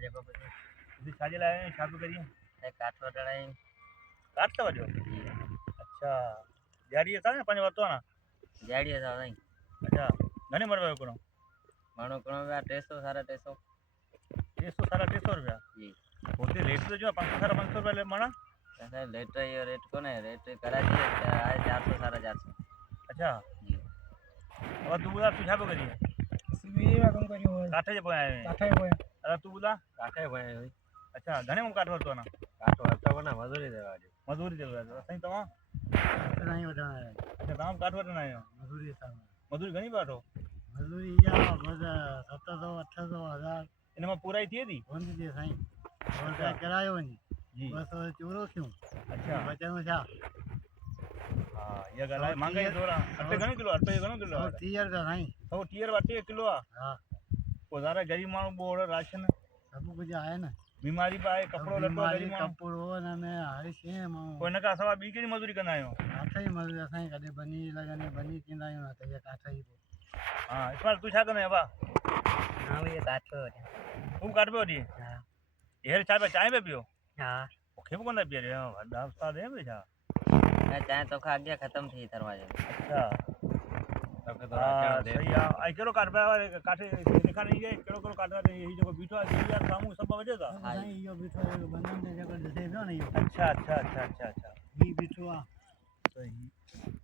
जेको कुछ इसी छाजे लाए छापे करिए है काठ वटड़ाई काट तो वजो अच्छा जारी था ने पंज वतो ना जाड़ी था नहीं अच्छा घणे मरवा कोनो मानो कोनो बा 300 350 300 350 रुपया जी होते रेट तो जो 500 500 रुपया ले मणा ऐसा लेट ये रेट कोने रेट कराची है 400 450 अच्छा जी अब तू बुला तू छापे करिए सीवी में कम करियो काठे जे पोया है काठे कोई अरे तू बुला काठे भए हुई अच्छा घणे मु काट वतो ना काठ वरता कोना मजूरी देवा जो मजदूरी दे सही तवा नहीं होता है अच्छा तमाम काट वतो ना आयो मजदूरी था मजदूरी घणी बाटो मजदूरी या बस 700 800 1000 इनमें पूरा ही थी थी होंदी थी साईं और क्या किरायो वञी जी बस चूरो क्यों अच्छा बचन छा हाँ ये गल है महंगाई थोड़ा अटे घणो किलो अटे घणो किलो और 30 रुपया साईं तो टीयर वाटे किलो आ हाँ को ज़ारा गरीब माण्हू बोड़ राशन सब कुछ आहे न बीमारी पाए कपड़ो लटो बीमारी गरीब माण्हू कपिड़ो हिन में हर शइ माण्हू कोई हिन खां सवाइ ॿी कहिड़ी मज़दूरी कंदा आहियूं काठ ई मज़दूरी असां कॾहिं बनी लॻंदी बनी थींदा आहियूं न त इहे काठ ई हाँ इस्माइल तू छा कंदो आहीं अबा हां भैया काठ वठे तू काट पियो वठी हां हेर छा पियो चांहि पियो पियो हां मूंखे बि कोन पियो ॾियो वॾा उस्ताद आहियो भई छा मैं चाहे तो खा गया खत्म थी दरवाजे अच्छा तोखे तो हाँ सही आहे ऐं कहिड़ो काठ पियो आहे काठे ॾेखारे ईअं कहिड़ो कहिड़ो काठ आहे हीउ जेको बीठो आहे हीउ साम्हूं सभु वॼे था साईं इहो बीठो आहे बंधन ते जेको ॾिसे पियो न इहो अच्छा अच्छा अच्छा अच्छा अच्छा हीउ बीठो आहे सही